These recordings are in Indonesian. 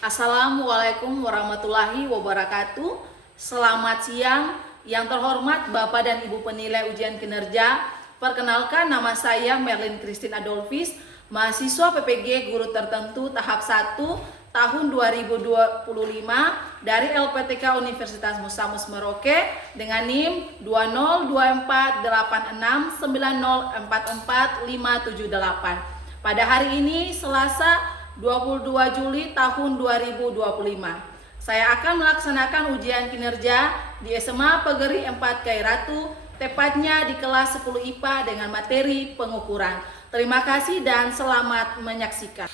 Assalamualaikum warahmatullahi wabarakatuh. Selamat siang yang terhormat Bapak dan Ibu penilai ujian kinerja. Perkenalkan, nama saya Merlin Christine Adolfis, mahasiswa PPG Guru Tertentu tahap 1 tahun 2025 dari LPTK Universitas Musa Mus Merauke dengan NIM 20486904458. Pada hari ini Selasa 22 Juli tahun 2025. Saya akan melaksanakan ujian kinerja di SMA Pegeri 4 Kairatu, tepatnya di kelas 10 IPA dengan materi pengukuran. Terima kasih dan selamat menyaksikan.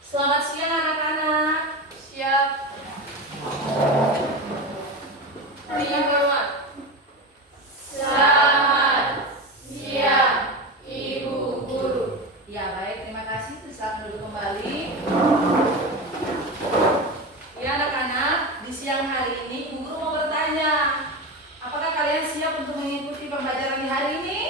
Selamat siang anak-anak. Siap. Selamat siang, Ibu Guru. Ya baik, terima kasih. Silakan duduk kembali. Ya anak-anak, di siang hari ini Ibu Guru mau bertanya, apakah kalian siap untuk mengikuti pembelajaran di hari ini?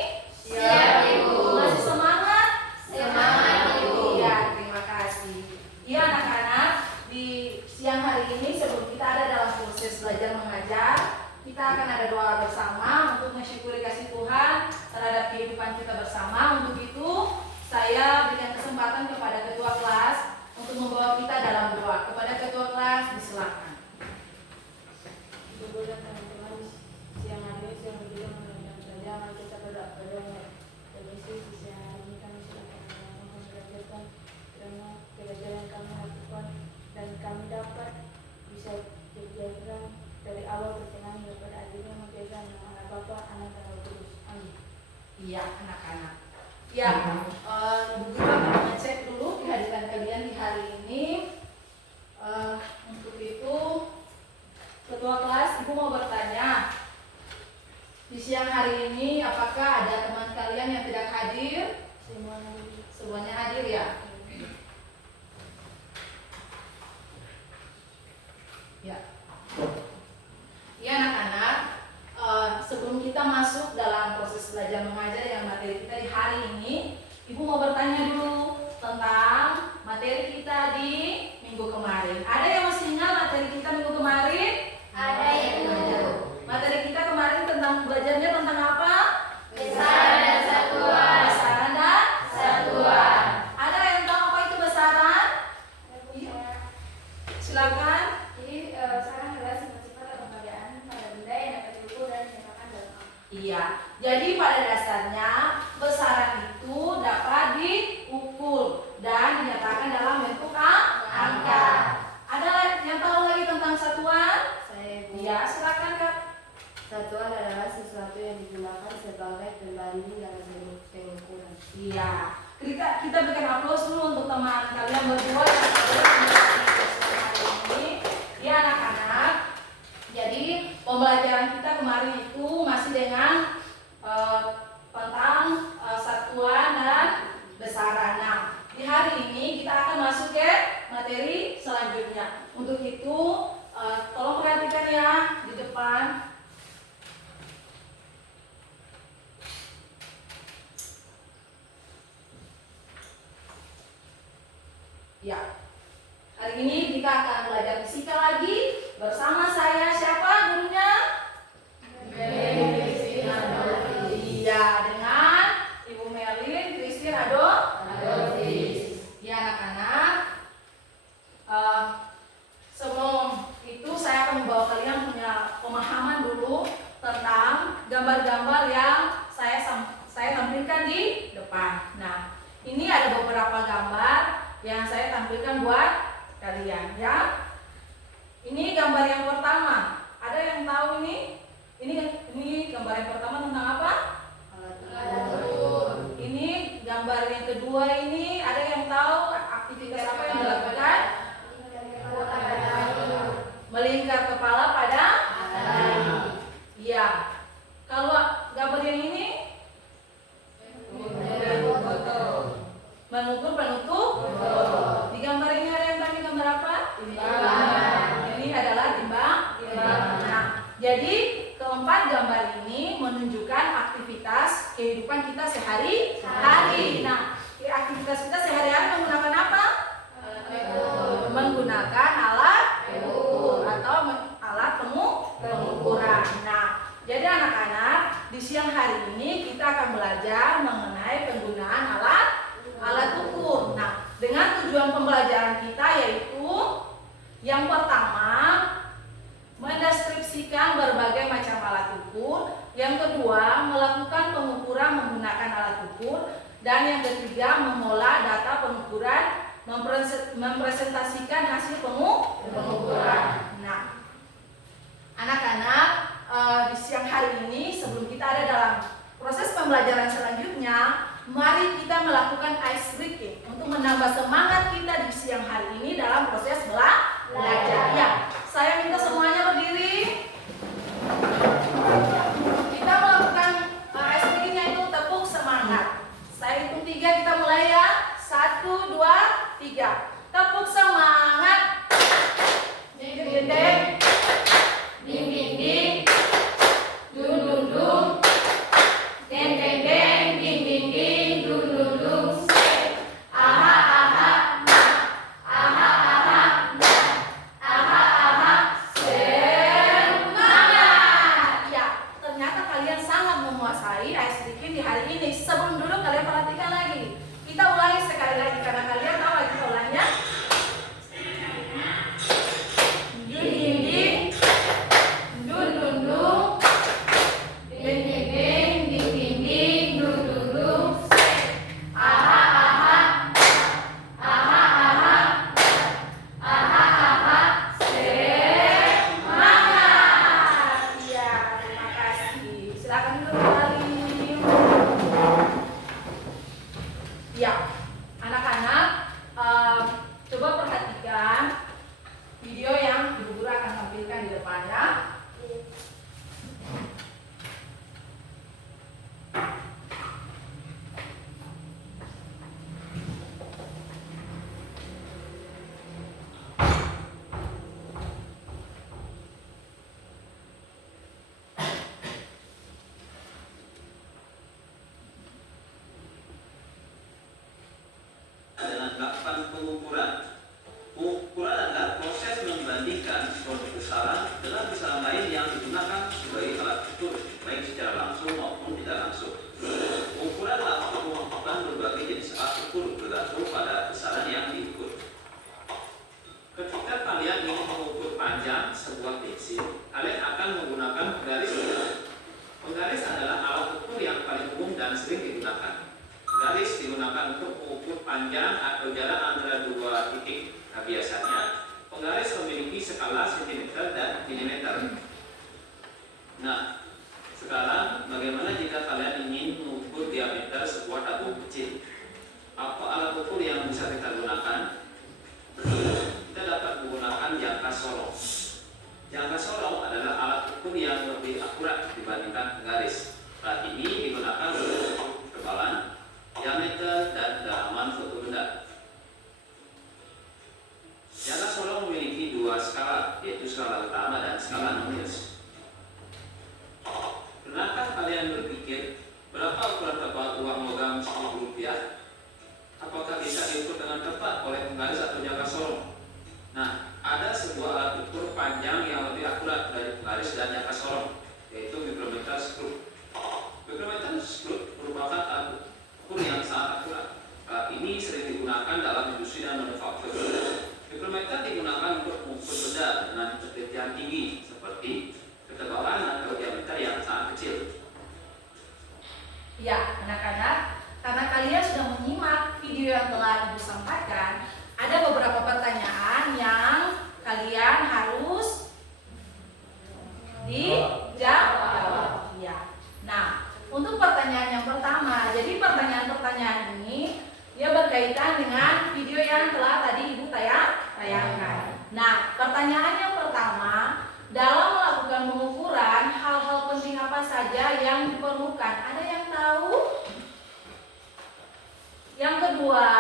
Siap, Ibu. Masih semangat? Semangat, Ibu. Ya, terima kasih. Ya anak-anak, di siang hari ini sebelum kita ada dalam proses belajar mengajar, kita akan ada doa bersama untuk mensyukuri kasih Tuhan terhadap kehidupan kita bersama. Untuk itu, saya berikan kesempatan kepada ketua kelas untuk membawa kita dalam doa. Kepada ketua kelas, disilakan. Ibu Guru dan teman-teman, siang hari ini saya juga mengajarkan pelajaran kita pada permisi di siang hari ini kami silakan mengajarkan karena pelajaran yang kami lakukan dan kami dapat bisa diajarkan dari awal pertengahan hingga pada akhirnya mengajarkan anak Bapak, anak dan Roh Kudus. Amin. Iya, anak-anak. Ya, Ibu Guru akan mengecek dulu kehadiran kalian di hari ini. Untuk itu, ketua kelas, Ibu mau bertanya, di siang hari ini apakah ada teman kalian yang tidak hadir? Semuanya hadir ya? Ya. Ya anak-anak, sebelum kita masuk dalam proses belajar mengajar yang materi kita di hari ini, Ibu mau bertanya dulu tentang materi kita di minggu kemarin. Ada yang masih ingat materi kita minggu kemarin? Ada, Ibu. Materi kita kemarin tentang belajarnya tentang apa? Besaran dan satuan. Besaran dan Satuan. Ada yang tahu apa itu besaran? Silakan. Jadi besaran adalah sifat-sifat atau keadaan pada benda yang dapat diukur dan dinyatakan dalam angka. Iya, jadi pada dasarnya besaran itu dapat diukur dan dinyatakan dalam bentuk angka. Ada yang tahu lagi tentang satuan? Saya Ibu. Iya, silakan Kak. Satuan adalah sesuatu yang digunakan sebagai pembanding dalam pengukuran. Iya, kita berikan aplaus dulu untuk teman kalian berdua yang sudah mengikuti hari ini. Ya anak-anak, jadi pembelajaran kita kemarin itu masih dengan tentang satuan dan besaran. Nah, di hari ini kita akan masuk ke materi selanjutnya. Untuk itu, tolong perhatikan ya di depan. Ya, hari ini kita akan belajar fisika lagi bersama saya. Siapa gurunya? Iya, dengan Ibu Merlin Christine Adolfis. Ya anak-anak, sebelum itu saya akan membawa kalian punya pemahaman dulu tentang gambar-gambar yang saya tampilkan di depan. Nah, ini ada beberapa gambar yang saya tampilkan buat kalian ya. Ini gambar yang pertama. Ada yang tahu ini? Ini gambar yang pertama tentang apa? Ini gambar yang kedua ini, ada yang tahu aktivitas apa yang dilakukan? Melingkar kepala pada hari. Iya. Kalau gambar yang ini mengukur penutup. Di gambar ini ada yang tahu gambar apa? Timbangan. Ini adalah timbang. Nah, jadi keempat gambar ini menunjukkan aktivitas kehidupan kita sehari-hari. Nah, dengan alat ukur. Nah, dengan tujuan pembelajaran kita yaitu yang pertama mendeskripsikan berbagai macam alat ukur, yang kedua melakukan pengukuran menggunakan alat ukur, dan yang ketiga mengolah data pengukuran, mempresentasikan hasil pengukuran. Nah, anak-anak, di siang hari ini sebelum kita ada dalam proses pembelajaran selanjutnya, mari kita melakukan ice breaking untuk menambah semangat kita di siang hari ini dalam proses belajar. Ya, saya minta semuanya berdiri. Kita melakukan ice breaking yaitu tepuk semangat. Saya hitung 3, kita mulai ya. 1, 2, 3. Tepuk semangat. Ding ding ding. Ding ding ding. Dung dung dung. Deng deng deng. Ding ding ding. Dung dung dung. Aha aha. Aha aha. Aha aha. Semangat. Ya, ternyata kalian sangat menguasai ice breaking di hari ini. Sebelum duduk kalian perhatikan lagi. Kita ulangi sekali lagi karena kalian tahu lagi ulangnya. Ding ding ding. Dung dung dung. Ding ding ding. Ding ding ding. Dung dung dung. Aha aha. Aha aha. Aha aha. Semangat. Iya, terima kasih. Silakan duduk kembali. Ya, anak-anak, coba perhatikan video yang Ibu Guru akan tampilkan di depannya. Adalah tahapan pengukuran. Pengukuran adalah proses membandingkan produk usaha dengan usaha lain yang digunakan sebagai alat ukur, baik secara langsung maupun tidak langsung. Pengukuran alat ukur merupakan berbagai jenis alat ukur bergantung pada besaran yang diukur. Ketika kalian ingin mengukur panjang sebuah pensil, kalian akan menggunakan penggaris. Penggaris adalah alat ukur yang paling umum dan sering digunakan. Garis digunakan untuk mengukur panjang atau jarak antara dua titik. Nah, biasanya penggaris memiliki skala cm dan mm. Nah, sekarang bagaimana jika kalian ingin mengukur diameter sebuah tabung kecil? Apa alat ukur yang bisa kita gunakan? Kita dapat menggunakan jangka sorong. Jangka sorong adalah alat ukur yang lebih akurat dibandingkan penggaris. Alat ini digunakan untuk ketebalan, diameter, dan kedalaman suatu benda. Jangka sorong memiliki dua skala, yaitu skala utama dan skala Mohs. Pernahkah kalian berpikir berapa ukuran tebal uang logam Rp10? Apakah bisa diukur dengan tepat oleh penggaris atau jangka sorong? Nah, ada sebuah alat ukur panjang yang lebih akurat dari penggaris dan jangka sorong, yaitu mikrometer skrup. Mikrometer skrup merupakan alat ukur yang sangat akurat. Alat ini sering digunakan dalam industri dan manufaktur. Mikrometer digunakan untuk mengukur benda dengan ketelitian tinggi, seperti ketebalan atau diameter yang sangat kecil. Ya, anak-anak, karena kalian sudah menyimak video yang telah Ibu sampaikan, ada beberapa pertanyaan yang kalian harus dijawab. Ya. Nah, untuk pertanyaan yang pertama, jadi pertanyaan-pertanyaan ini dia berkaitan dengan video yang telah tadi Ibu tayangkan. Nah, pertanyaan yang pertama, dalam melakukan pengukuran, hal-hal penting apa saja yang diperlukan? Ada yang tahu? Yang kedua,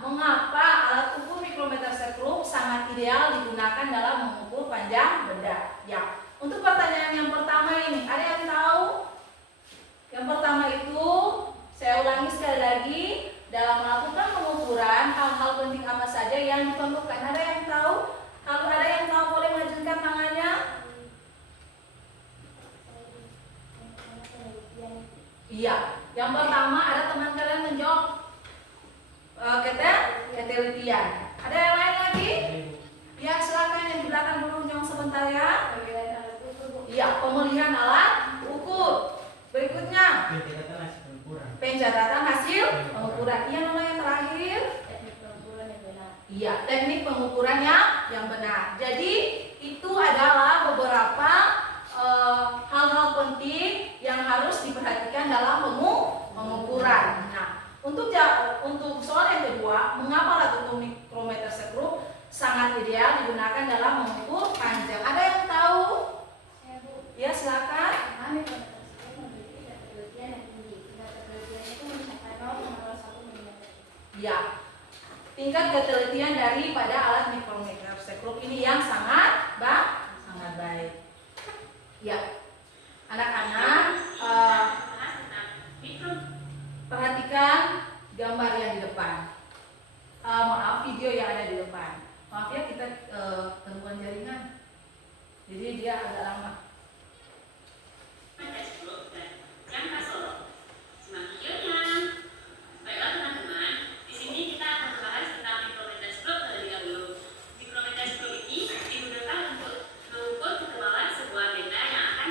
mengapa alat ukur mikrometer skrup sangat ideal digunakan dalam mengukur panjang benda? Ya, untuk pertanyaan yang pertama ini, ada yang tahu? Yang pertama itu, saya ulangi sekali lagi, dalam melakukan pengukuran, hal-hal penting apa saja yang diperlukan? Ada yang tahu? Kalau ada yang tahu, boleh mengajukan tangannya. Iya, yang pertama ada teman kalian menjawab Kemudian ada yang lain lagi? Ya, silakan yang di belakang dulu yang sebentar ya. Perbedaan alat ukur, Bu. Iya, pemilihan alat ukur. Berikutnya, pencatatan hasil pengukuran. Yang mana yang terakhir? Teknik pengukuran yang benar. Iya, teknik pengukurannya yang benar. Jadi itu adalah beberapa hal-hal penting yang harus diperhatikan dalam pengukuran. Nah, untuk soal yang kedua, mengapa alat ukur mikrometer skrup sangat ideal digunakan dalam mengukur panjang? Ada yang tahu? Saya, Bu. Ya, silakan. Kami komunitas skrup memiliki tingkat ketelitian yang tinggi. Tingkat ketelitian itu mencapai 0,01 mm. Ya, tingkat ketelitian daripada alat mikrometer skrup ini yang sangat baik. Ya, anak-anak perhatikan gambar yang di depan. Maaf, video yang ada di depan. Maaf ya, kita gangguan jaringan, jadi dia agak lama. Baiklah teman-teman, di sini kita akan membahas tentang mikrometer skrup terlebih dahulu. Mikrometer skrup ini digunakan untuk mengukur ketebalan sebuah benda yang akan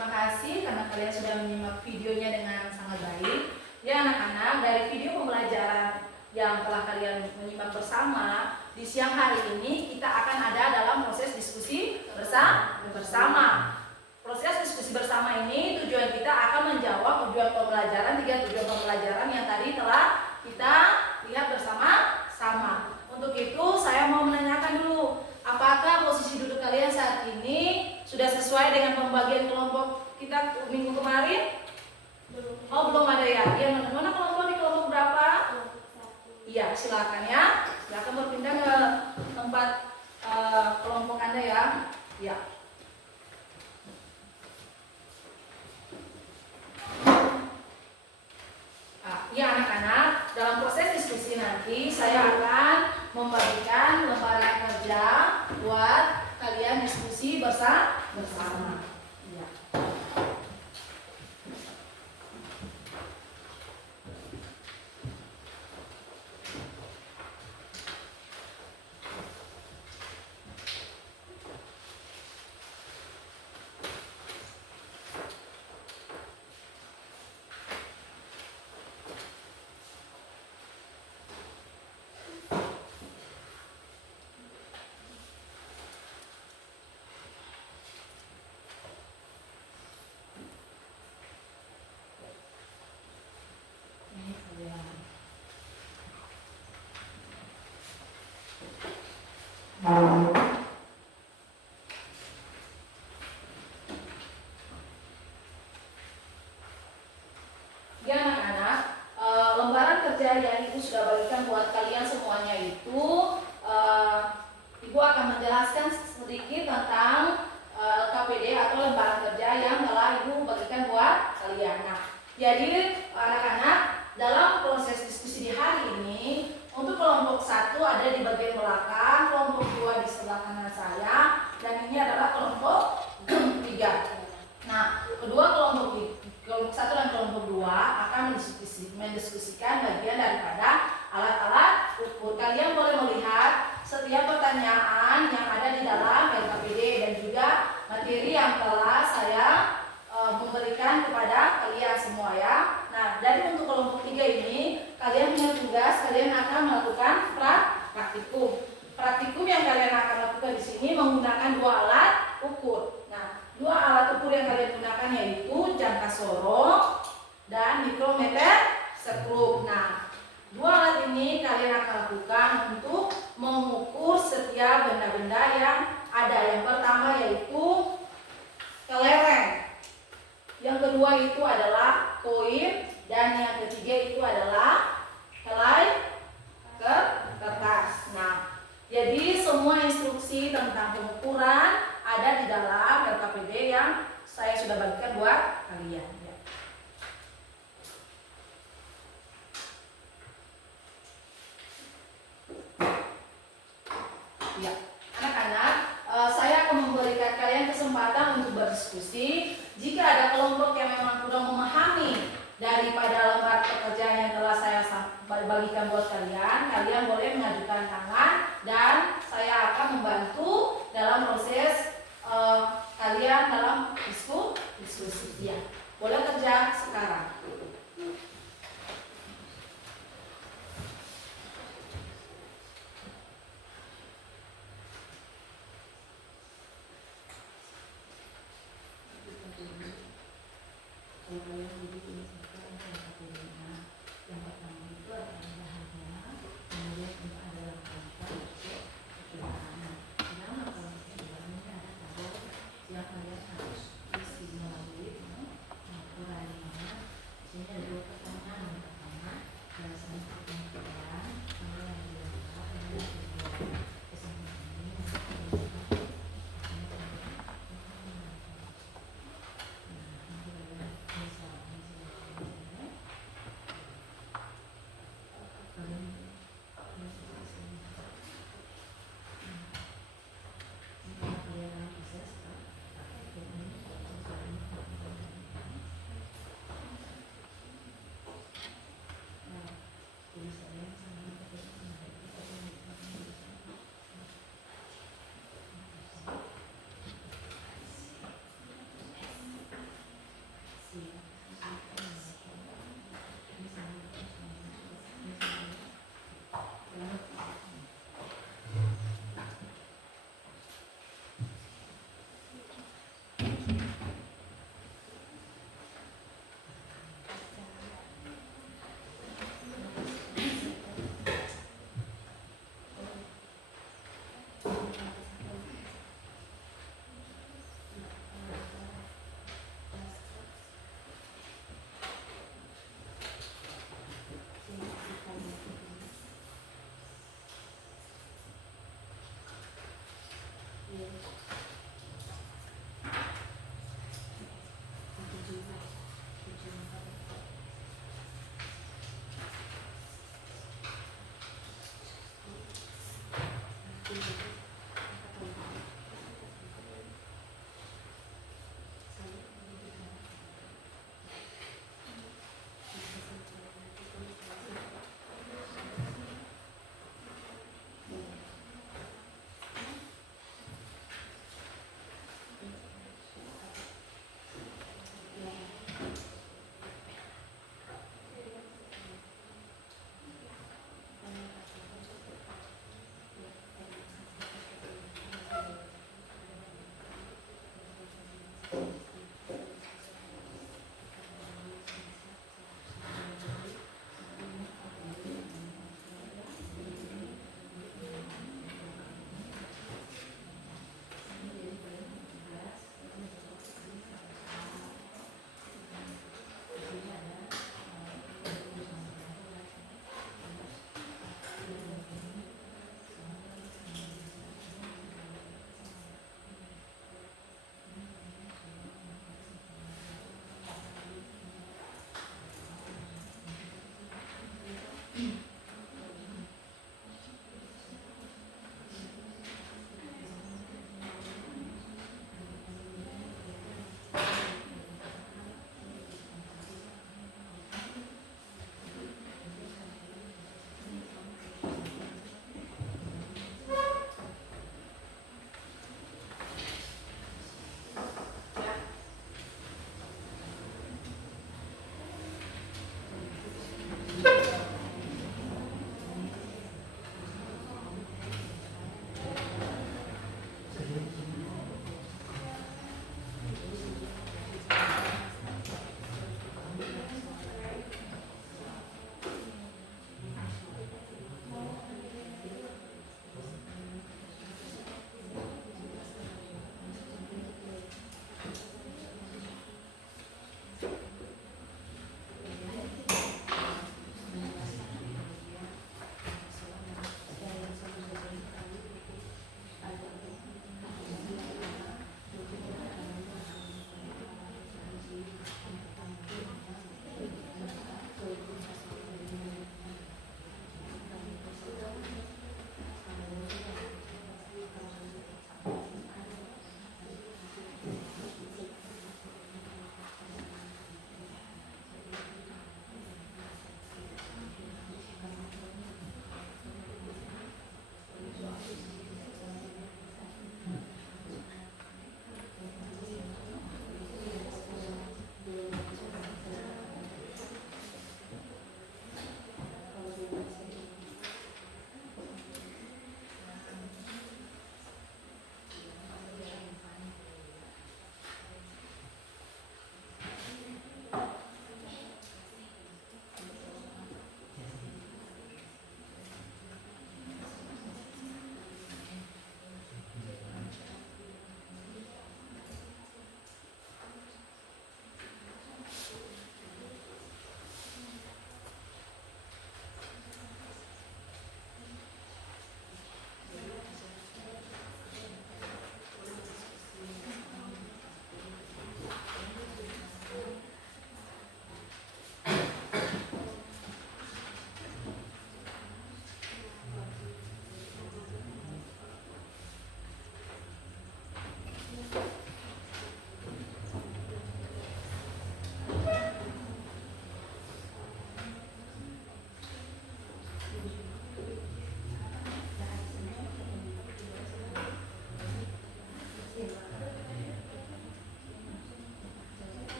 Terima kasih karena kalian sudah menyimak videonya dengan sangat baik. Ya anak-anak, dari video pembelajaran yang telah kalian menyimak bersama, di siang hari ini kita akan ada dalam proses diskusi bersama. Proses diskusi bersama ini tujuan kita akan menjawab tiga tujuan pembelajaran yang tadi telah kita lihat bersama-sama. Untuk itu saya mau menanyakan dulu, apakah posisi duduk kalian saat ini sudah sesuai dengan pembagian kelompok kita minggu kemarin? Oh, belum ada ya? Iya, mana kelompok di kelompok berapa? Iya, silakan ya. Silakan berpindah ke tempat kelompok Anda ya. Ya. Ya anak-anak, dalam proses diskusi nanti saya akan membagikan lembaran kerja buat kalian diskusi bersama. Ya. Ya anak-anak, lembaran kerja yang Ibu sudah bagikan buat kalian semuanya itu, Ibu akan menjelaskan sedikit tentang LKPD atau lembaran kerja yang telah Ibu bagikan buat kalian. Nah, jadi anak-anak, dalam proses diskusi di hari ini, untuk kelompok 1 ada di bagian belakang, kelompok 2 di sebelah kanan saya, dan ini adalah kelompok 3. Nah, kedua kelompok 1 dan kelompok 2 akan mendiskusikan bagian daripada alat-alat ukur. Kalian boleh melihat setiap pertanyaan yang ada di dalam LKPD dan juga materi yang telah saya memberikan kepada kalian semua ya. Nah, dari untuk kelompok 3 ini, kalian punya tugas, kalian akan melakukan praktikum. Praktikum yang kalian akan lakukan di sini menggunakan 2 alat ukur. Nah, 2 alat ukur yang kalian gunakan yaitu jangka sorong dan mikrometer skrup. Nah, 2 alat ini kalian akan lakukan untuk mengukur setiap benda-benda yang ada. Yang pertama yaitu kelereng. Yang kedua itu adalah koin dan yang ketiga itu adalah helai kertas. Nah, jadi semua instruksi tentang pengukuran ada di dalam LKPD yang saya sudah bagikan buat kalian. Ya, anak-anak, saya akan memberikan kalian kesempatan untuk berdiskusi. Jika ada kelompok yang memang kurang memahami daripada lembar pekerjaan yang telah saya bagikan buat kalian, kalian boleh mengajukan tangan dan saya akan membantu dalam proses kalian dalam diskusi. Ya, boleh kerja sekarang. Yang pertama itu adalah bahannya, kemudian ini adalah perangkat untuk kecuali. Dalam laporan kedua ini ada tabel yang kalian harus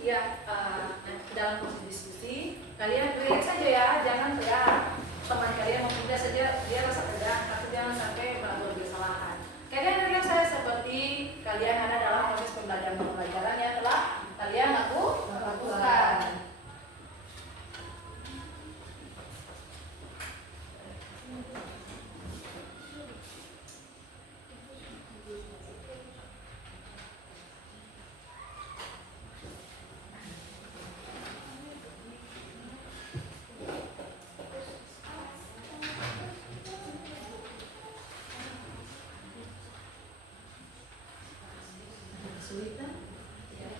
Ya, dalam proses diskusi kalian relax saja ya, jangan teriak. Teman kalian mau kerja saja dia rasa tegang, tapi jangan sampai melakukan kesalahan. Kalian relax saja seperti kalian ada dalam proses pembelajaran yang telah kalian lakukan. Kesulitan? Ya,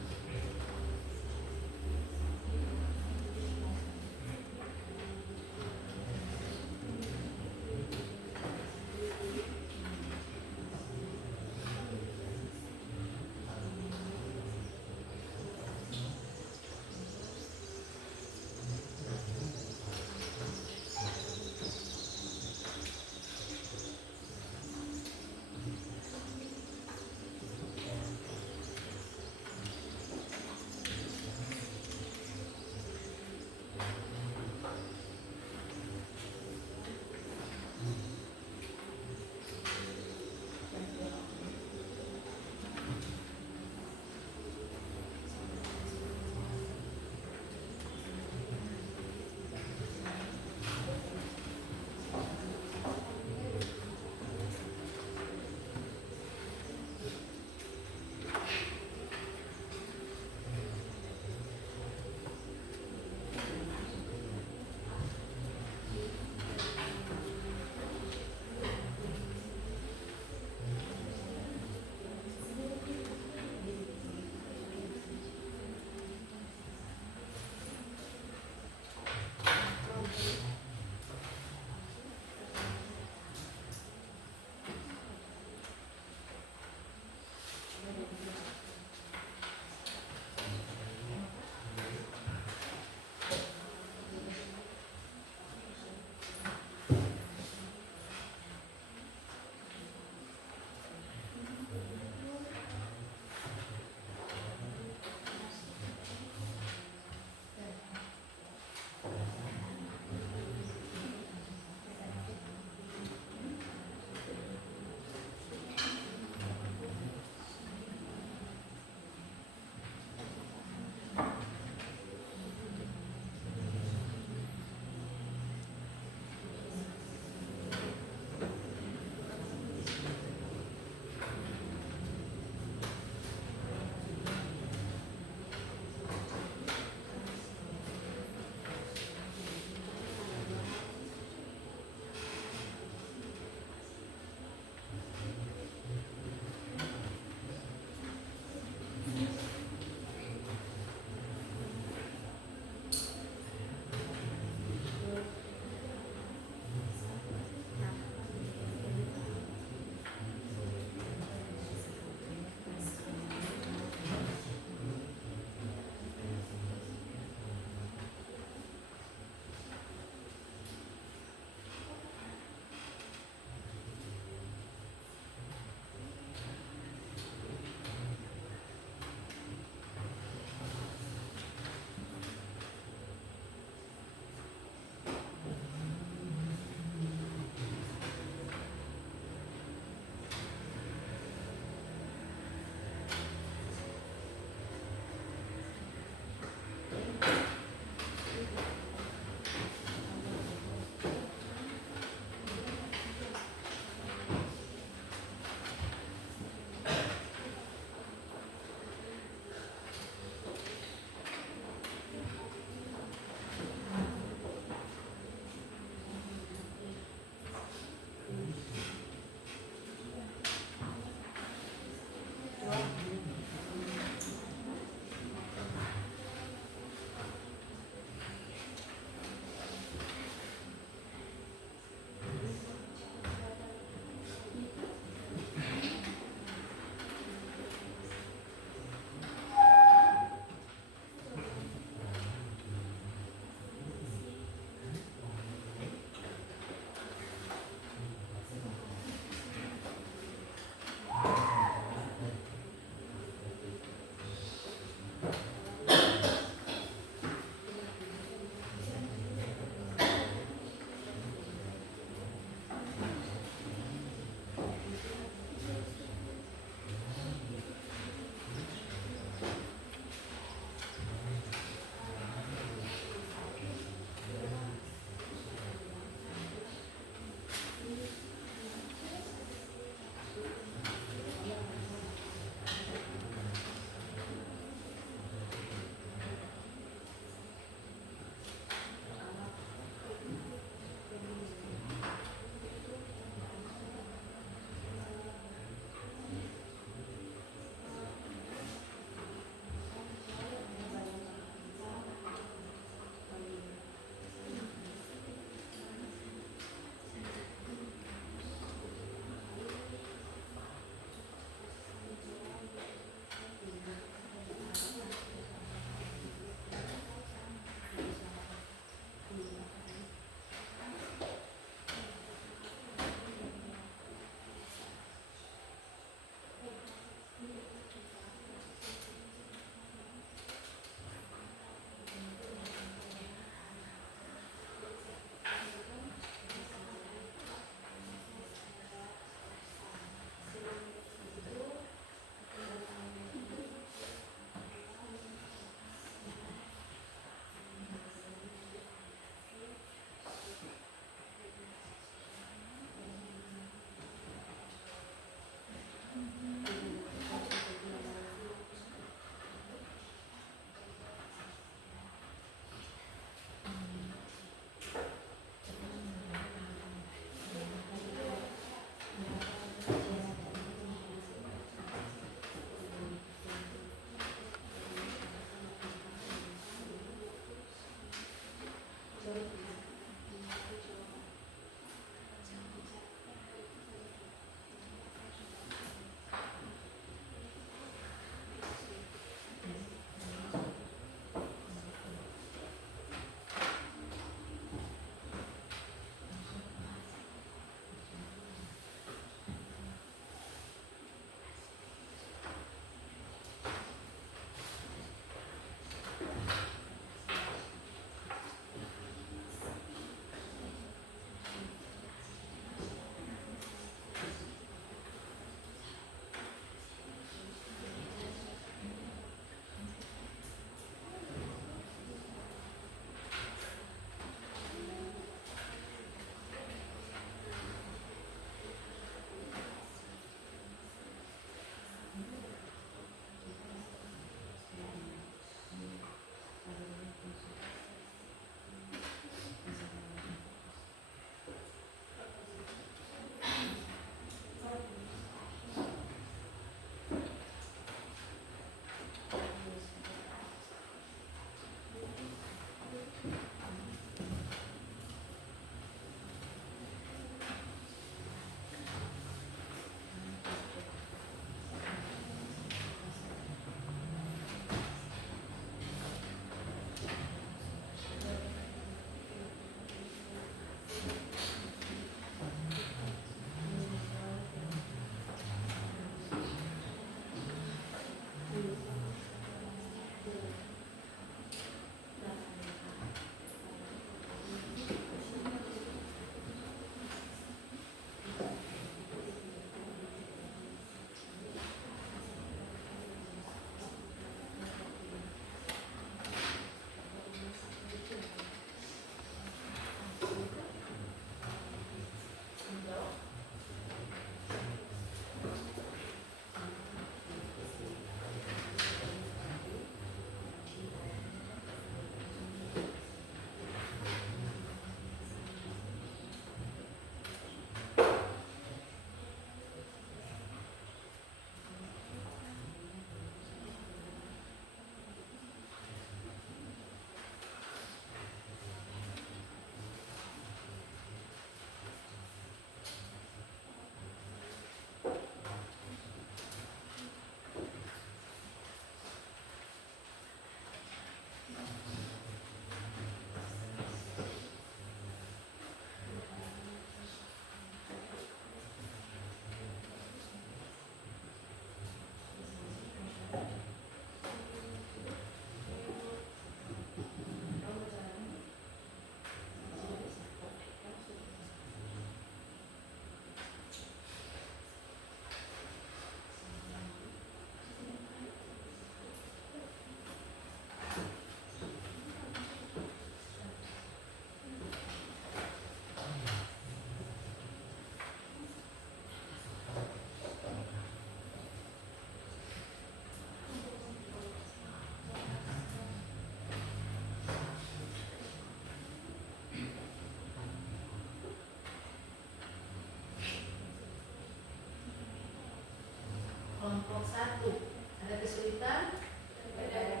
Kelompok 1 ada kesulitan? Tidak ada.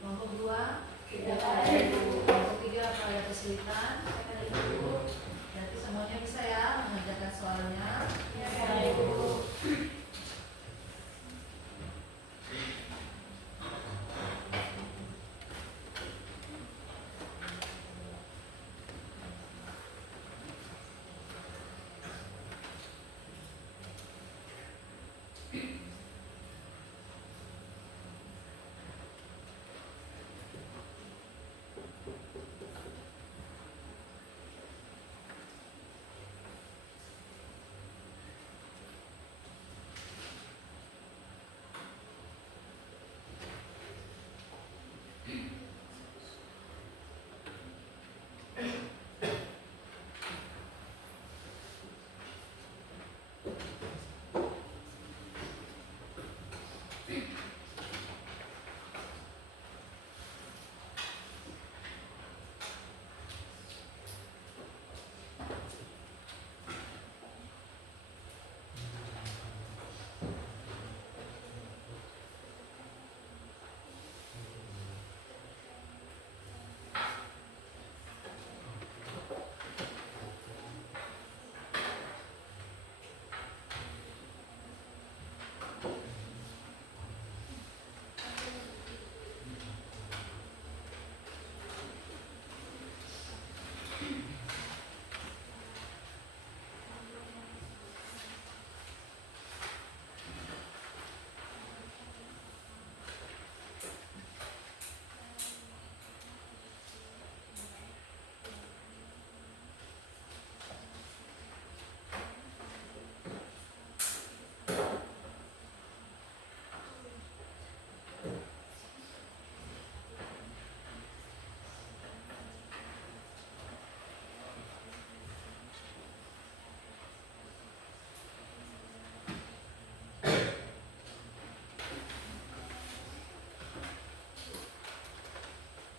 Kelompok 2 Tidak ada. kelompok 3 apa ada kesulitan? Tidak ada, Ibu. Berarti semuanya bisa ya mengerjakan soalnya. Bisa, Ibu.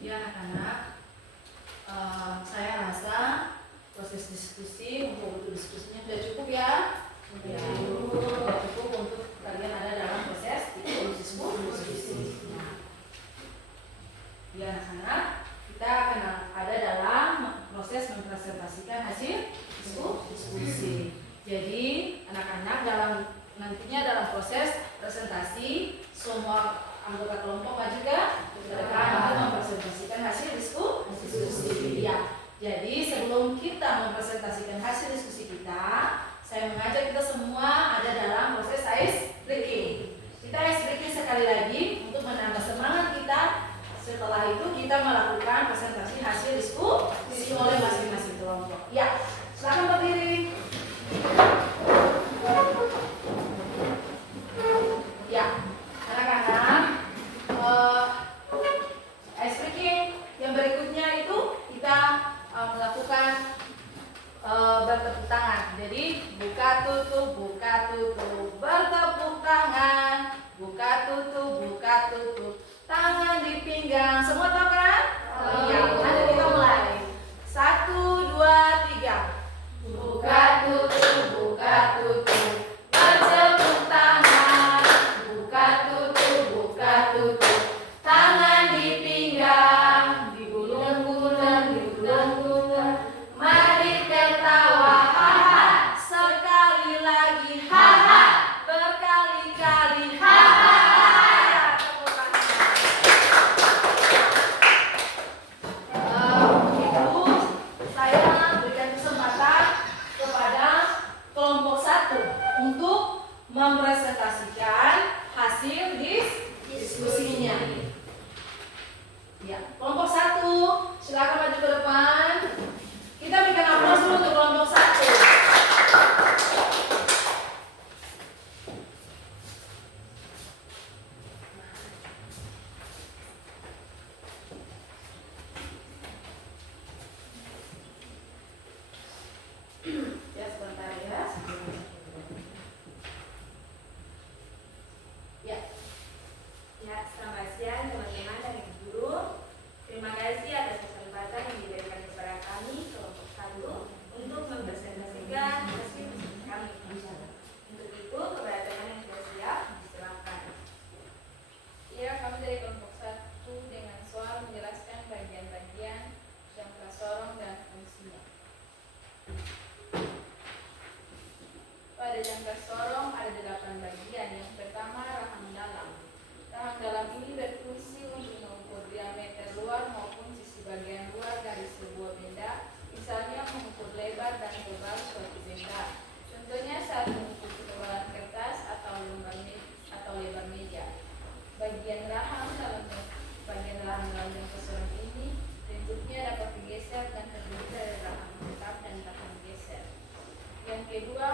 Ya anak-anak, saya rasa proses diskusi untuk diskusinya sudah cukup ya. Sudah cukup untuk kalian ada dalam proses diskusi. Ya anak-anak, kita akan ada dalam proses mempresentasikan hasil diskusi. Jadi anak-anak nantinya dalam proses presentasi semua anggota kelompok maju ke depan untuk mempresentasikan hasil diskusi. Ya. Jadi sebelum kita mempresentasikan hasil diskusi kita, saya mengajak kita semua ada dalam proses ice breaking. Kita ice breaking sekali lagi untuk menambah semangat kita. Setelah itu kita melakukan presentasi hasil diskusi oleh masing-masing kelompok. Ya, silakan berdiri. Ya, anak-anak, ice breaking yang berikutnya itu kita melakukan bertepuk tangan. Jadi buka tutup, bertepuk tangan, buka tutup, tangan di pinggang. Semua tahu kan? Iya. Nanti kita mulai. 1, 2, 3. Buka tutup, bertepuk tangan, buka tutup, tangan di pinggang, digulung-gulung, mari tertawa, haha, sekali lagi, haha, berkali-kali, haha. Tepuk tangan. Itu saya berikan kesempatan kepada kelompok 1 untuk mempresentasikan hasil diskusinya. Ya, kelompok 1 silakan maju ke depan. Kita berikan aplaus dulu untuk kelompok 1. Ya, sebentar ya. Ya. Ya, selamat siang teman-teman dan ibu guru. Terima kasih atas kesempatan yang diberikan kepada jangka sorong ada 8 bagian. Yang pertama rahang dalam. Rahang dalam ini berfungsi untuk mengukur diameter luar maupun sisi bagian luar dari sebuah benda, misalnya mengukur lebar dan tebal suatu benda. Contohnya saat mengukur ketebalan kertas atau lebar meja. Bagian rahang dalam jangka sorong ini bentuknya dapat digeser dan terdiri dari rahang tetap dan rahang geser. Yang kedua,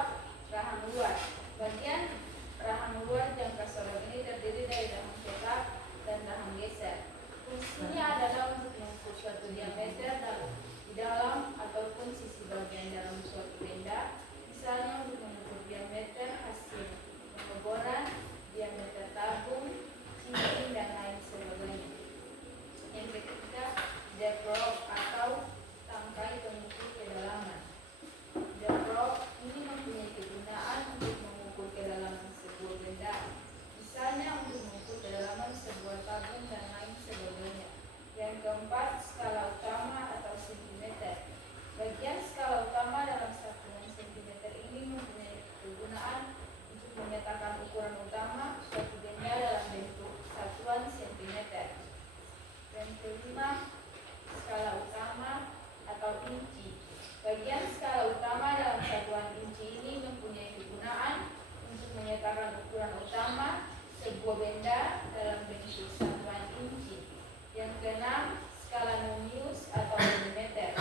rahang luar. Bagian rahang luar jangka sorong ini terdiri dari rahang tetap dan rahang geser. Fungsinya adalah untuk mengukur suatu diameter di dalam ataupun sisi bagian dalam suatu benda, misalnya untuk mengukur diameter hasil pengeboran, diameter tabung, cincin, dan lain sebagainya. Yang ketiga, depth probe atau tangkai pengukur kedalaman. Depth probe ini mempunyai kegunaan untuk mengukur kedalaman sebuah benda, misalnya untuk mengukur kedalaman sebuah tabung dan lain sebagainya. Yang keempat, skala utama atau sentimeter. Bagian skala utama dalam satuan sentimeter ini mempunyai kegunaan untuk menyatakan ukuran utama suatu benda dalam bentuk satuan sentimeter. Yang kelima, skala utama atau inci. Bagian skala utama dalam satuan inci ini mempunyai kegunaan untuk menyatakan ukuran utama sebuah benda dalam bentuk satuan inci. Yang keenam, skala nonius atau milimeter.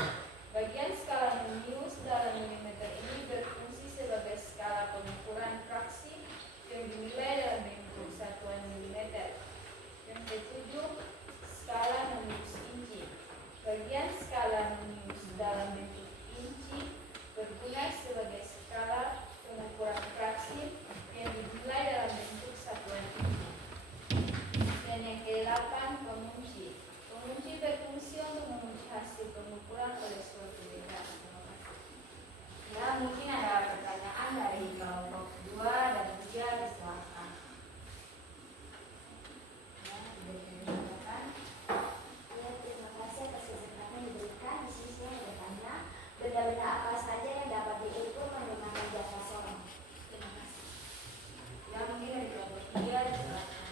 Bagian skala nonius dalam milimeter ini berfungsi sebagai skala pengukuran fraksi yang dinilai dalam bentuk satuan milimeter. Yang ketujuh, skala nonius inci. Bagian skala nonius dalam bentuk inci berguna sebagai skala pengukuran fraksi yang dinilai dalam bentuk satuan inci. Dan yang kedelapan, pengunci. Pengunci berfungsi untuk mengunci hasil pengukuran oleh suatu benda. Terima kasih. Ya, mungkin ada pertanyaan dari kelompok 2 dan 3, silakan. Ya, silakan. Ya, terima kasih atas kesempatan yang diberikan. Di sini saya bertanya, benda-benda apa saja yang dapat diukur menggunakan jangka sorong? Terima kasih. Ya, mungkin dari kelompok 3, silakan.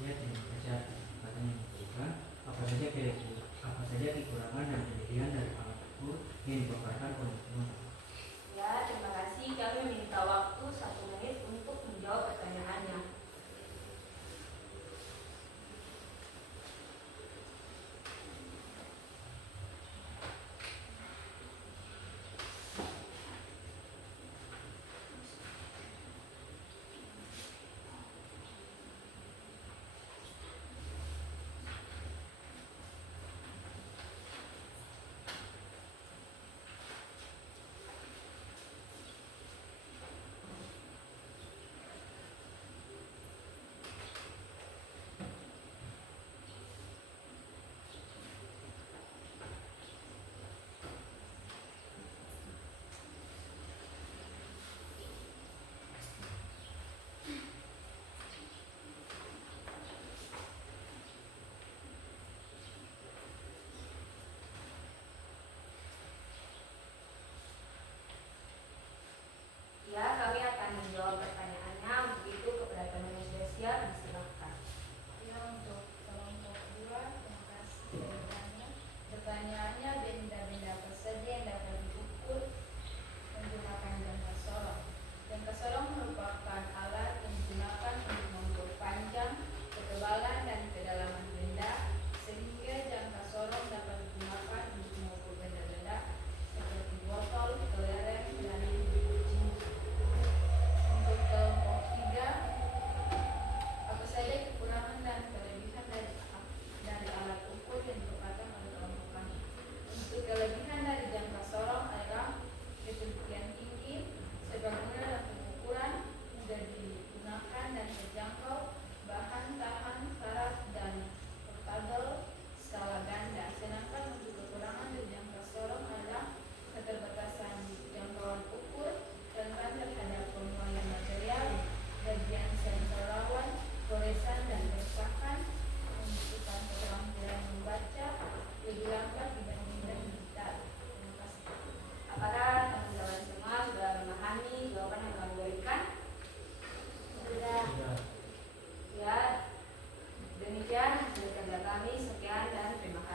Ya, terima kasih atas kesempatan yang diberikan. Apa saja kekurangan dan kelebihan dari alat ukur yang dipaparkan oleh teman. Ya, terima kasih. Kami minta waktu 1 menit untuk menjawab pertanyaannya.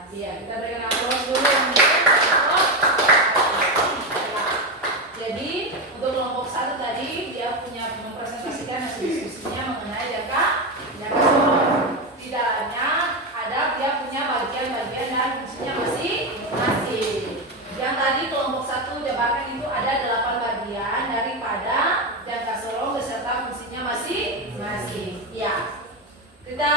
kasih. Iya, kita berikan aplaus dulu untuk kelompok. Jadi untuk kelompok 1 tadi dia punya mempresentasikan hasil diskusinya mengenai jangka sorong. Di dalamnya ada dia punya bagian-bagian dan fungsinya masing-masing. Yang tadi kelompok 1 jabarkan itu ada 8 bagian daripada jangka sorong beserta fungsinya masing-masing. Ya. Kita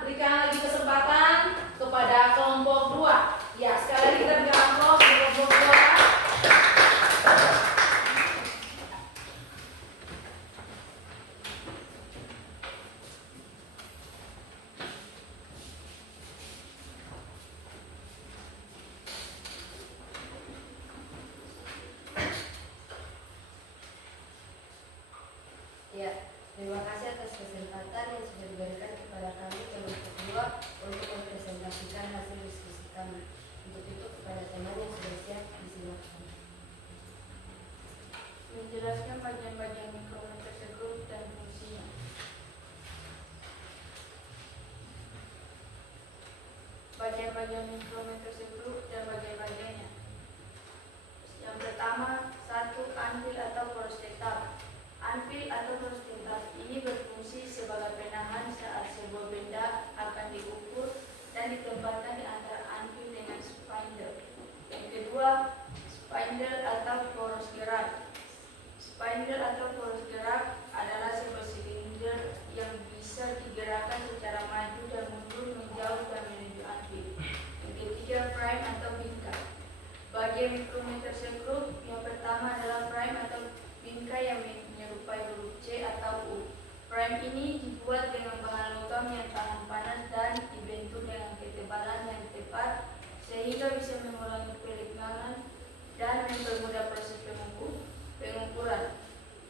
berikan lagi kesempatan kepada kelompok 2. Ya, sekali lagi kita berikan aplaus untuk kelompok 2. Ya, terima kasih atas kesempatan yang sudah diberikan kepada kami kelompok 2 untuk mempresentasikan hasil diskusi kami. Untuk itu kepada teman yang sudah siap disilakan. Menjelaskan bagian-bagian mikrometer segrup dan fungsinya. Bagian-bagian mikrometer segrup dan bagian-bagiannya. Yang pertama, 1. Anvil atau prostetap. Anvil atau prostetap ini berfungsi sebagai penahan saat sebuah benda akan diukur dan ditempatkan di antara anvil dengan spindle. Yang kedua, spindle atau poros gerak. Spindle atau poros gerak adalah sebuah silinder yang bisa digerakkan secara maju dan mundur, menjauh dan menuju anvil. Yang ketiga, prime atau bingkai. Bagian mikrometer segrup yang pertama adalah prime atau bingkai yang menyerupai huruf C atau U. Prime ini dibuat dengan bahan logam yang tahan panas dan dibentuk dengan ketebalan yang tepat sehingga bisa mengurangi peregangan dan mempermudah proses pengukuran.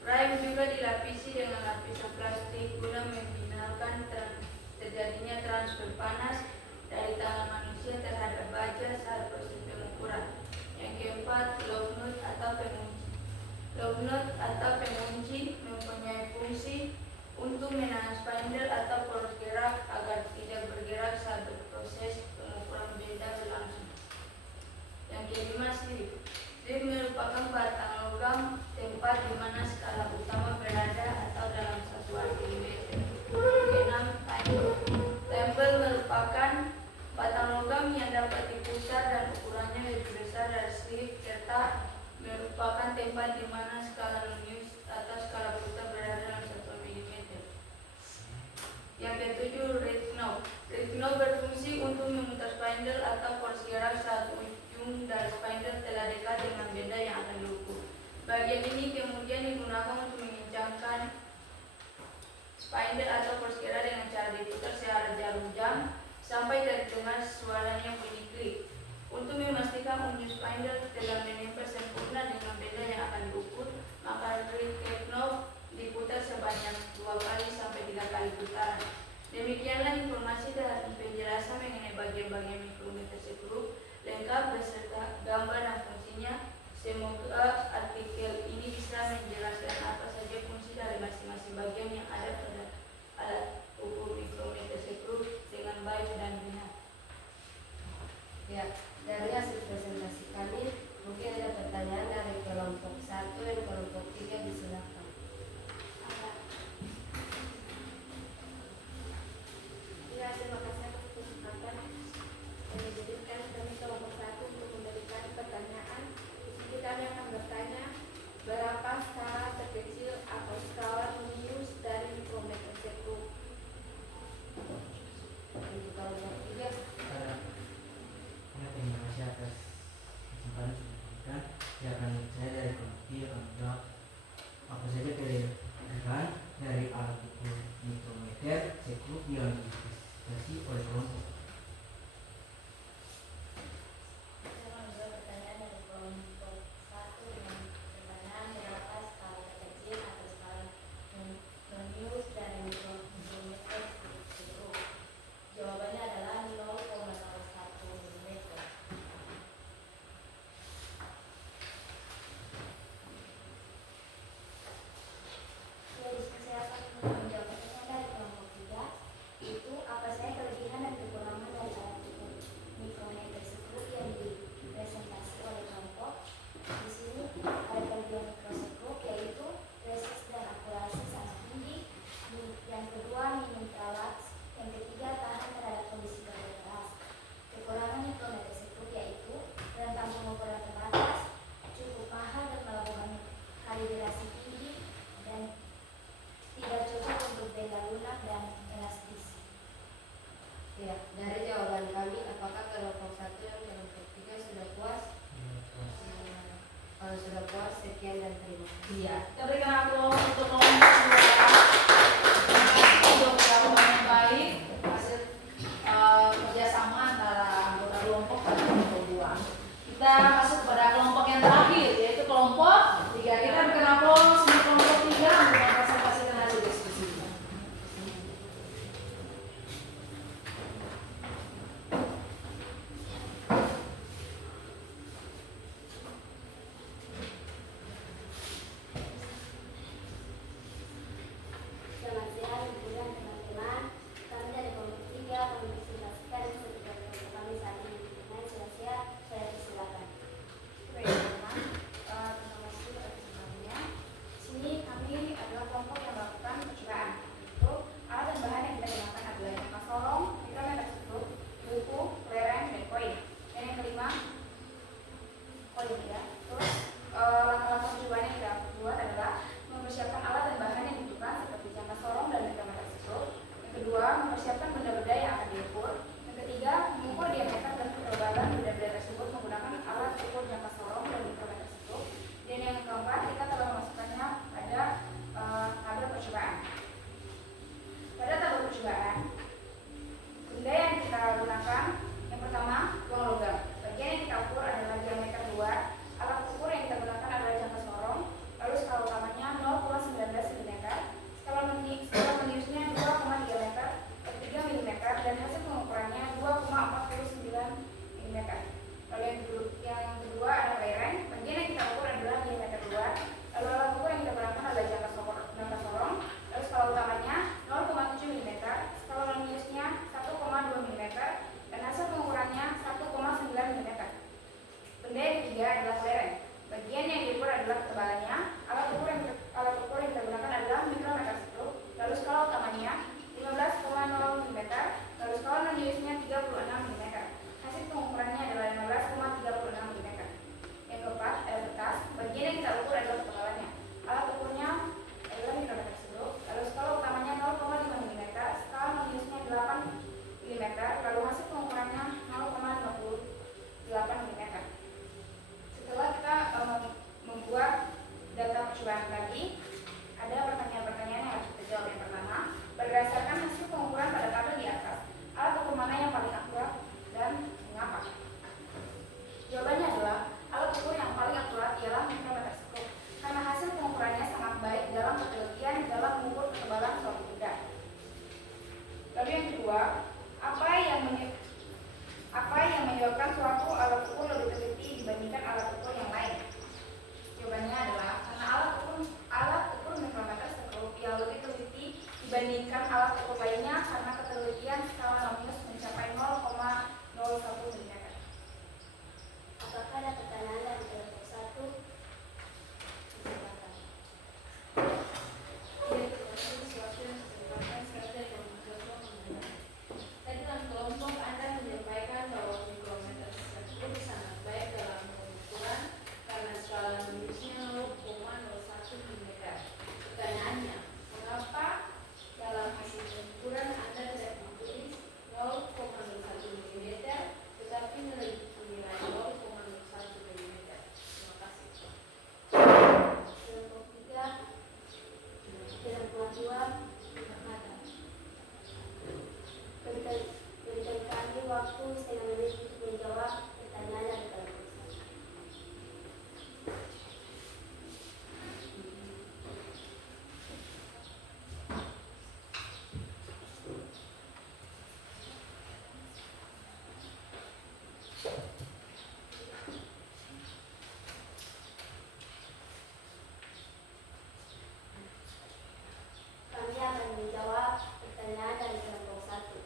Prime juga dilapisi dengan lapisan plastik guna memfinalkan terjadinya transfer panas dari tangan manusia terhadap baja saat proses pengukuran. Yang keempat, lock nut atau pengunci. Lock nut atau pengunci mempunyai fungsi untuk menahan spindle atau poros gerak agar tidak bergerak saat proses pengukuran benda berlangsung. Yang kelima, slip. Slip merupakan batang logam tempat di mana skala utama berada atau dalam satuan milimeter. Yang keenam, thimble. Thimble merupakan batang logam yang dapat diputar dan ukurannya lebih besar dari slip serta merupakan tempat di mana skala lunius atau skala putar berada dalam 1 mm. Yang ketujuh, reed knob. Reed knob berfungsi untuk memutar spindle atau poros gerak saat ujung dari spindle telah dekat dengan benda yang akan diukur. Bagian ini kemudian digunakan untuk mengencangkan spindle atau poros gerak dengan cara diputar searah jarum jam sampai terdengar suaranya bunyi klik. Untuk memastikan unyu spindle telah menempel sempurna dengan benda yang akan diukur, maka reed knob diputar sebanyak 2 kali sampai 3 kali putaran. Demikianlah informasi dan penjelasan mengenai bagian-bagian mikrometer segrup lengkap beserta gambar dan fungsinya. Semoga artikel ini bisa menjelaskan apa saja fungsi dari masing-masing bagian yang ada pada alat ukur mikrometer segrup dengan baik dan benar. Ya, dari hasil presentasi kami, mungkin ada pertanyaan dari kelompok 1 dan kelompok 3, disilakan. Ya, terima kasih atas kesempatan yang diberikan kami kelompok 1 untuk memberikan pertanyaan. Di sini kami akan bertanya, berapa skala terkecil atau skala lunius dari mikrometer segrup? Untuk kelompok 3, Terima kasih atas kesempatan yang diberikan. Ya, akan saya dari kelompok 3 akan menjawab apa kelompok 1 atau 2. Kita masuk pada kelompok yang terakhir, yaitu kelompok 3. Kita bikin aplaus untuk kelompok 3 untuk mempresentasikan hasil diskusi. Selamat siang, Ibu dan teman-teman. Kami dari kelompok 3 akan mempresentasikan hasil kelompok kami saat ini. Dengan siap-siap, saya persilakan. Baik, teman-teman. Terima kasih atas kesempatannya. Di sini kami adalah kelompok yang melakukan percobaan. Itu alat dan bahan yang kita gunakan adalah jangka sorong, mikrometer struktur, buku, lereng, dan koin. Dan yang kelima, koin ya. Terus langkah-langkah percobaan yang kita buat adalah mempersiapkan alat dan bahan yang dibutuhkan seperti jangka sorong dan mikrometer struktur. Yang kedua, mempersiapkan benda-benda yang akan diukur. Yang ketiga, mengukur diameter dan ketebalan benda-benda tersebut menggunakan alat ukur jangka sorong dan mikrometer struktur. Dan yang keempat, kita telah memasukkannya pada tabel percobaan. Pada tabel percobaan, benda yang kita gunakan yang pertama, uang logam. Bagian yang kita ukur adalah diameter luar. Alat ukur yang kita gunakan adalah jangka sorong. Lalu skala utamanya 0,19 mm. Skala meniusnya 2,3 meter per 3 mm dan hasil pengukurannya 2,49 mm. Lalu yang kedua ada lereng. Bagian yang kita ukur adalah diameter luar. Lalu alat ukur yang kita gunakan adalah jangka sorong. Lalu skala utamanya 0,7 mm. Skala meniusnya 1,2 mm dan hasil pengukurannya 1,9 mm. Benda yang ketiga adalah lereng. Bagian yang diukur adalah ketebalannya. Alat ukur yang kita gunakan adalah mikrometer struktur. Lalu skala utamanya 15,0 mm. Lalu skala non-uniusnya 36 mm. Hasil pengukurannya adalah 15,36 mm. Yang keempat adalah kertas. Bagian yang kita ukur adalah ketebalannya. Alat ukurnya adalah mikrometer struktur. Lalu skala utamanya 0,5 mm. Skala non-uniusnya 8 mm. Lalu hasil pengukurannya 0,58 mm. Setelah kita membuat data percobaan tadi, ada pertanyaan-pertanyaan yang harus kita jawab. Yang pertama, berdasarkan hasil pengukuran pada tabel di atas, alat ukur mana yang paling akurat dan mengapa? Jawabannya adalah alat ukur yang paling akurat ialah mikrometer struktur, karena hasil pengukurannya sangat baik dalam ketelitian dalam mengukur ketebalan suatu benda. Lalu yang kedua, apa yang menyebabkan suatu alat ukur lebih teliti dibandingkan alat ukur yang lain? Jawabannya adalah karena alat ukur mikrometer struktur yang lebih teliti dibandingkan alat ukur lainnya karena ketelitian skala non-unius mencapai 0,01 mm. Apakah ada pertanyaan dari kelompok 1? Silakan. Tadi dalam kelompok Anda menyampaikan bahwa mikrometer struktur sangat baik dalam pengukuran karena skala non-uniusnya 0,01 mm. Pertanyaannya, mengapa dalam hasil pengukuran Anda tidak menulis 0,01 mm tetapi menilai 0,01 mm? Terima kasih. Kelompok 3 dengan pengajuan perkataan. Berikan kami waktu setengah menit untuk menjawab pertanyaan dari kelompok 1. Kami akan menjawab pertanyaan dari kelompok 1.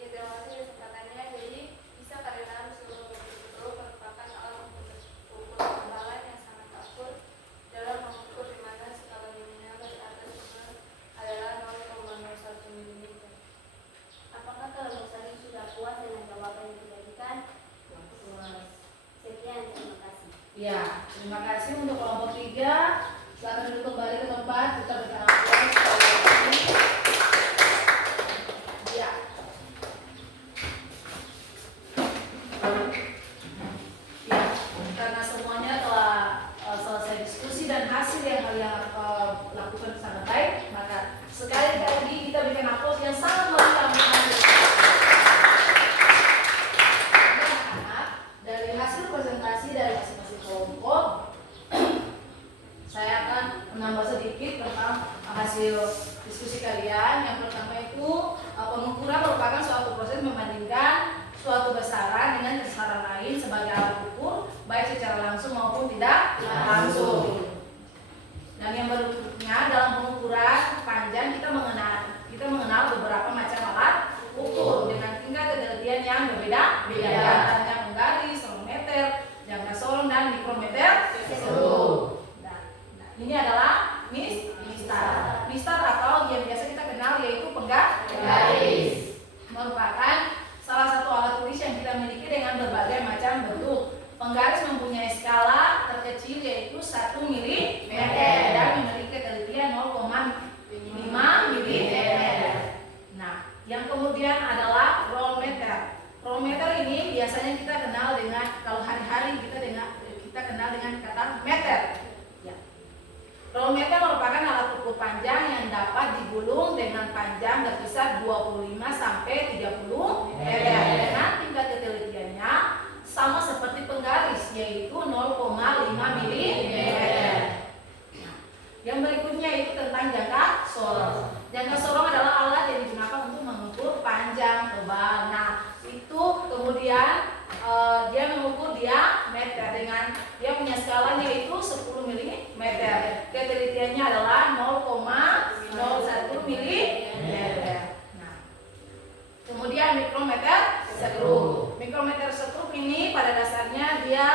Ya, terima kasih atas kesempatannya. Jadi, bisa karena mikrometer struktur merupakan alat ukur ketebalan yang sangat akurat dalam mengukur di mana skala nominal dari atas benar adalah 0,01 mm. Apakah kelompok 1 sudah puas dengan jawaban yang diberikan? Puas. Sekian, terima kasih. Ya, terima kasih untuk kelompok 3. Silakan duduk kembali ke tempat. Kita berikan aplaus sekali lagi. Ya. Ya, karena semuanya telah selesai diskusi dan hasil yang kalian lakukan sangat baik, maka sekali lagi kita berikan aplaus yang sangat Penggaris merupakan salah satu alat tulis yang kita miliki dengan berbagai macam bentuk. Penggaris mempunyai skala terkecil yaitu 1 mm dan memiliki ketelitian 0,5 mm. Nah, yang kemudian adalah roll meter. Roll meter ini biasanya kita kenal dengan, kalau hari-hari kita kenal dengan kata meter. Ya. Roll meter merupakan alat ukur panjang yang dapat digulung dengan panjang berkisar 25 sampai 30 meter dengan tingkat ketelitiannya sama seperti penggaris yaitu 0,5 mm. Nah, yang berikutnya itu tentang jangka sorong. Jangka sorong adalah alat yang digunakan untuk mengukur panjang, tebal. Nah, itu kemudian dia mengukur diameter dengan dia punya skalanya itu 10 mm. Ketelitiannya adalah 0,01 mm. Nah, kemudian mikrometer skrup. Mikrometer skrup ini pada dasarnya dia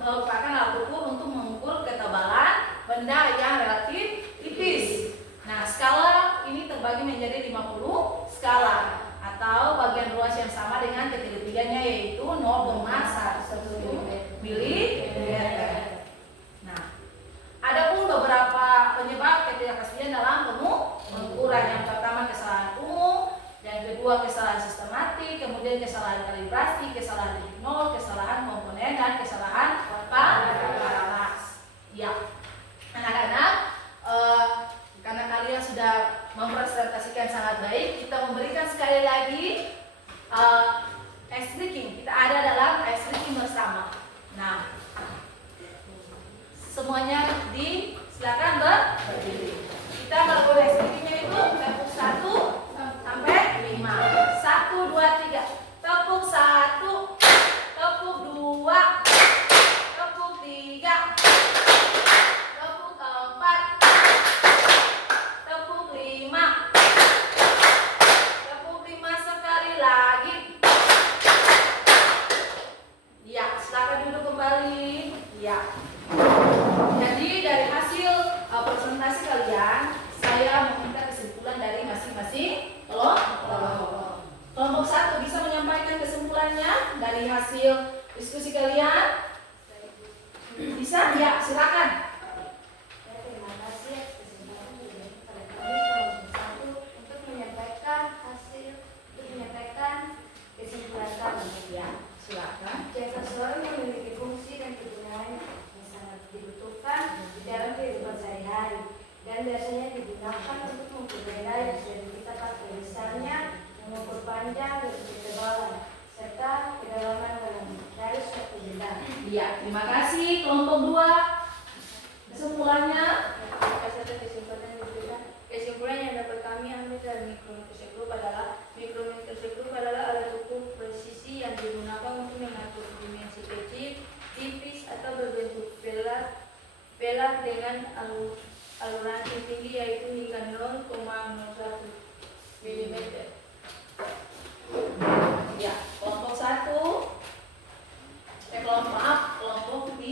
merupakan alat ukur untuk mengukur ketebalan benda yang relatif tipis. Nah, skala ini terbagi menjadi 50 skala atau bagian ruas yang sama dengan ketelitiannya yaitu 0,1 mm. Nah, adapun beberapa penyebab ketidakpastian dalam pengukuran. Yang pertama kesalahan umum, yang kedua kesalahan sistematik, kemudian kesalahan kalibrasi, kesalahan titik nol, kesalahan komponen, dan kesalahan paralaks. Ya, anak-anak, karena kalian sudah mempresentasikan sangat baik, kita memberikan sekali lagi ice breaking. Kita ada dalam ice breaking bersama. Nah, semuanya silakan berdiri. Kita melakukan ice breakingnya itu tepuk 1 sampai 5. 1, 2, 3. Tepuk 1, tepuk 2, tepuk 3, tepuk 4, tepuk 5, tepuk 5 sekali lagi. Ya, silakan duduk kembali. Ya. Jadi dari hasil presentasi kalian, saya meminta kesimpulan dari masing-masing kelompok. Kelompok 1 bisa menyampaikan kesimpulannya dari hasil diskusi kalian? Bisa? Ya, silakan. Terima kasih atas kesempatan yang diberikan kepada kami kelompok 1 untuk menyampaikan kesimpulan kami. Ya, silakan. Jangka sorong memiliki fungsi dan kegunaan yang sangat dibutuhkan di dalam kehidupan sehari-hari dan biasanya digunakan untuk mengukur benda yang sudah kita pakai, misalnya mengukur panjang dan ketebalan serta kedalaman dari suatu benda. Ya, terima kasih. Kelompok 2 kesimpulannya. Terima kasih atas kesimpulan yang diberikan. Kesimpulan yang dapat kami ambil dari mikrometer skrup adalah alat ukur presisi yang digunakan untuk mengatur dimensi kecil, tipis atau berbentuk pelat dengan aluran tinggi yaitu hingga 0,01 mm. Ya, kelompok 1. Kelompok B.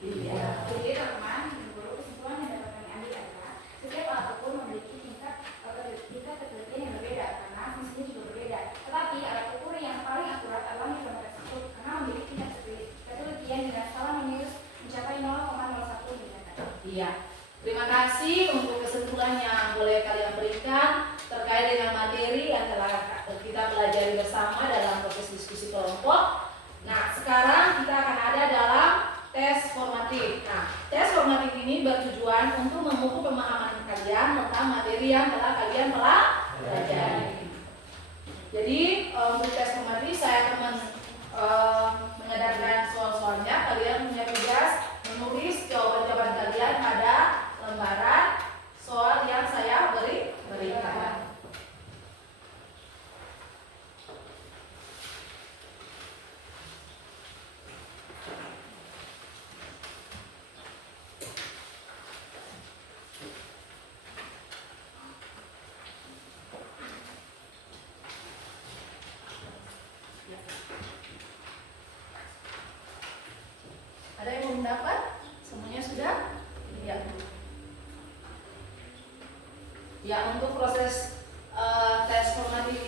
Jadi teman-teman, menurut kesimpulan yang dapat kami ambil adalah setiap alat ukur memiliki tingkat ketelitian yang berbeda karena fungsinya juga berbeda. Tetapi alat ukur yang paling akurat adalah mikrometer skrup karena memiliki tingkat ketelitian dengan skala minus mencapai 0,01 mm. Iya. Terima kasih untuk kesimpulan yang boleh kalian berikan terkait dengan materi yang telah kita pelajari bersama dalam proses diskusi kelompok. Nah, sekarang kita akan ada dalam tes formatif. Nah, tes formatif ini bertujuan untuk mengukur pemahaman kalian tentang materi yang telah kalian pelajari. Jadi, untuk tes formatif saya akan menyadarkan soal-soalnya. Kalian punya tugas menulis jawaban-jawaban kalian pada lembaran soal yang saya berikan. Ada yang belum dapat? Semuanya sudah? Ya. Ya, untuk proses tes formatif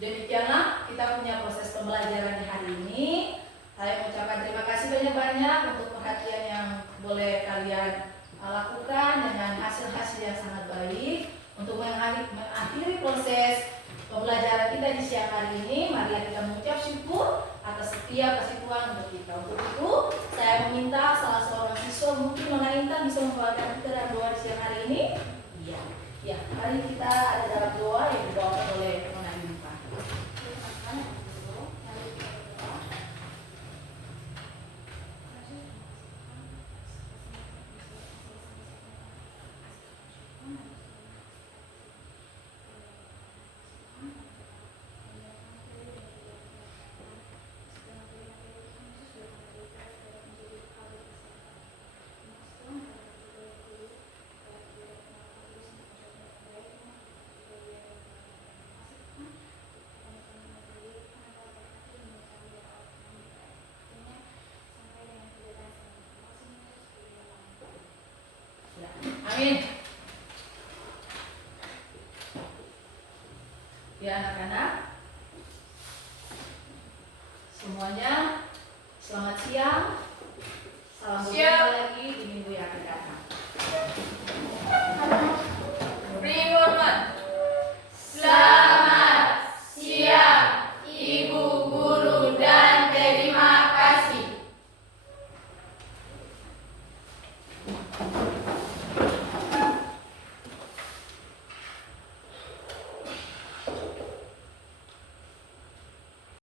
Demikianlah kita punya proses pembelajaran di hari ini. Saya mengucapkan terima kasih banyak-banyak untuk perhatian yang boleh kalian lakukan dengan hasil-hasil yang sangat baik. Untuk mengakhiri proses pembelajaran kita di siang hari ini, mari kita mengucap syukur atas setiap kasih Tuhan untuk kita. Untuk itu, saya meminta salah seorang siswa, mungkin Nona Intan bisa membawakan kita dalam doa di siang hari ini. Iya, ya. Mari kita ada dalam doa yang dibawakan oleh Nona Intan. Amin. Ya anak-anak, semuanya selamat siang. Salam berjumpa lagi di minggu yang akan datang. Beri hormat.